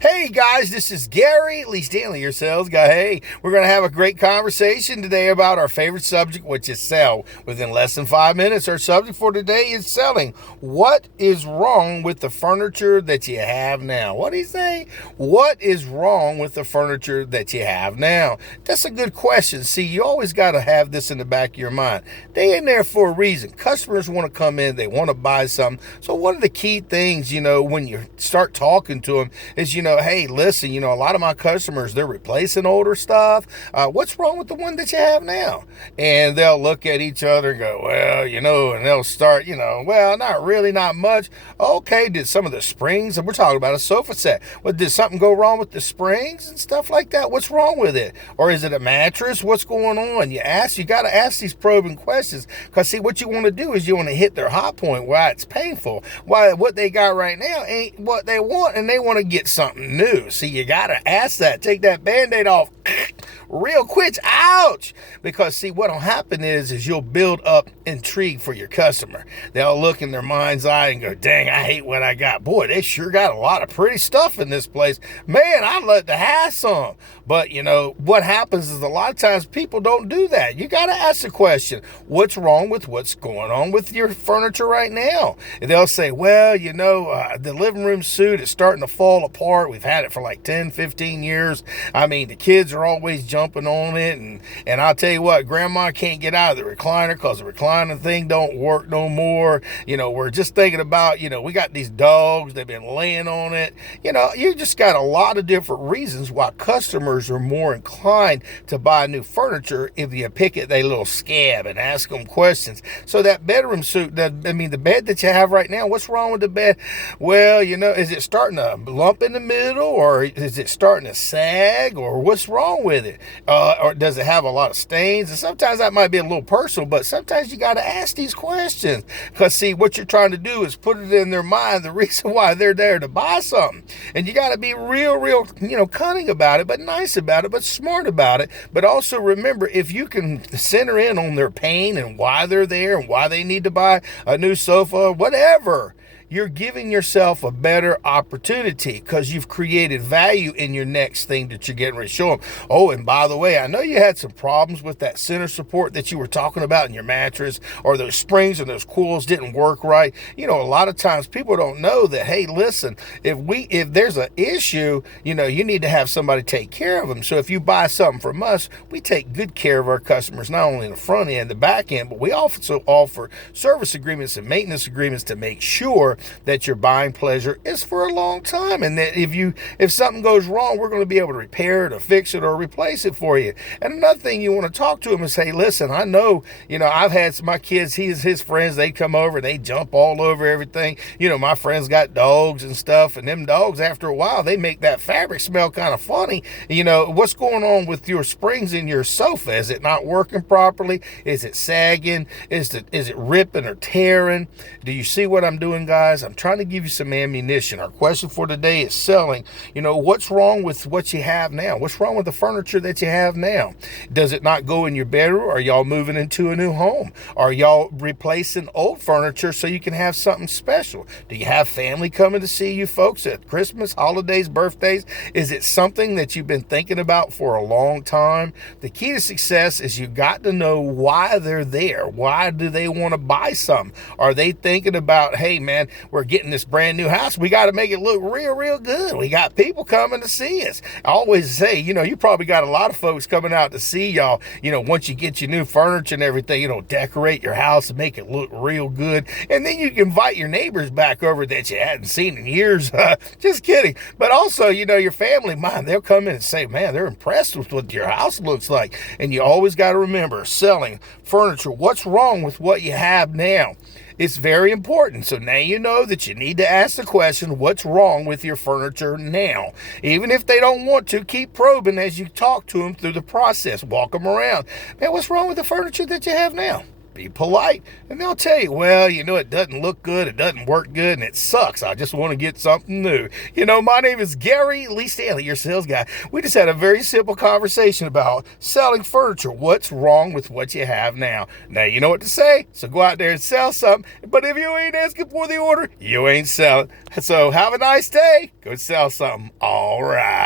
Hey guys, this is Gary, at least handling yourselves. Hey, we're going to have a great conversation today about our favorite subject, which is sell. Within less than 5 minutes, our subject for today is selling. What is wrong with the furniture that you have now? What do you say? What is wrong with the furniture that you have now? That's a good question. See, you always got to have this in the back of your mind. They in there for a reason. Customers want to come in, they want to buy something. So one of the key things, when you start talking to them is, hey, listen, a lot of my customers, they're replacing older stuff. What's wrong with the one that you have now? And they'll look at each other and go, well, and they'll start, well, not really, not much. Okay, did some of the springs, and we're talking about a sofa set. Well, did something go wrong with the springs and stuff like that? What's wrong with it? Or is it a mattress? What's going on? You got to ask these probing questions, because see, what you want to do is you want to hit their hot point, why it's painful, why what they got right now ain't what they want, and they want to get something new. See, you got to ask that. Take that Band-Aid off real quick. Ouch. Because see, what'll happen is you'll build up intrigue for your customer. They'll look in their mind's eye and go, dang, I hate what I got. Boy, they sure got a lot of pretty stuff in this place. Man, I'd love to have some. But what happens is a lot of times people don't do that. You got to ask the question, what's wrong with what's going on with your furniture right now? And they'll say, well, the living room suite is starting to fall apart. We've had it for like 10, 15 years. I mean, the kids are always jumping on it. And I'll tell you what, grandma can't get out of the recliner because the recliner thing don't work no more. We're just thinking about, we got these dogs, they've been laying on it. You just got a lot of different reasons why customers are more inclined to buy new furniture if you pick at their little scab and ask them questions. So that bedroom suite, the bed that you have right now, what's wrong with the bed? Well, is it starting to lump in the middle, or is it starting to sag, or what's wrong with it? Or does it have a lot of stains? And sometimes that might be a little personal, but sometimes you got to ask these questions, because see, what you're trying to do is put it in their mind the reason why they're there to buy something. And you got to be real cunning about it, but nice about it, but smart about it. But also remember, if you can center in on their pain and why they're there and why they need to buy a new sofa, whatever, you're giving yourself a better opportunity, because you've created value in your next thing that you're getting ready to show them. Oh, and by the way, I know you had some problems with that center support that you were talking about in your mattress, or those springs and those coils didn't work right. A lot of times people don't know that, hey, listen, if there's an issue, you need to have somebody take care of them. So if you buy something from us, we take good care of our customers, not only in the front end, the back end, but we also offer service agreements and maintenance agreements to make sure that your buying pleasure is for a long time, and that if something goes wrong, we're going to be able to repair it or fix it or replace it for you. And another thing, you want to talk to them and say, listen, I know, I've had my kids, his friends, they come over, they jump all over everything. My friends got dogs and stuff, and them dogs, after a while, they make that fabric smell kind of funny. What's going on with your springs in your sofa? Is it not working properly? Is it sagging? Is it ripping or tearing? Do you see what I'm doing, guys? I'm trying to give you some ammunition. Our question for today is selling. What's wrong with what you have now? What's wrong with the furniture that you have now? Does it not go in your bedroom? Are y'all moving into a new home? Are y'all replacing old furniture so you can have something special? Do you have family coming to see you folks at Christmas, holidays, birthdays? Is it something that you've been thinking about for a long time? The key to success is you got to know why they're there. Why do they want to buy something? Are they thinking about, hey man, we're getting this brand new house, we got to make it look real good. We got people coming to see us. I always say, you probably got a lot of folks coming out to see y'all, once you get your new furniture and everything, decorate your house and make it look real good. And then you can invite your neighbors back over that you hadn't seen in years. Just kidding. But also, your family, they'll come in and say, man, they're impressed with what your house looks like. And you always got to remember, selling furniture, what's wrong with what you have now? It's very important. So now you know that you need to ask the question, what's wrong with your furniture now? Even if they don't want to, keep probing as you talk to them through the process. Walk them around. Man, what's wrong with the furniture that you have now? Be polite, and they'll tell you, well, it doesn't look good, it doesn't work good, and it sucks. I just want to get something new. My name is Gary Lee Stanley, your sales guy. We just had a very simple conversation about selling furniture. What's wrong with what you have now? Now you know what to say, so go out there and sell something. But if you ain't asking for the order, you ain't selling. So have a nice day. Go sell something. All right.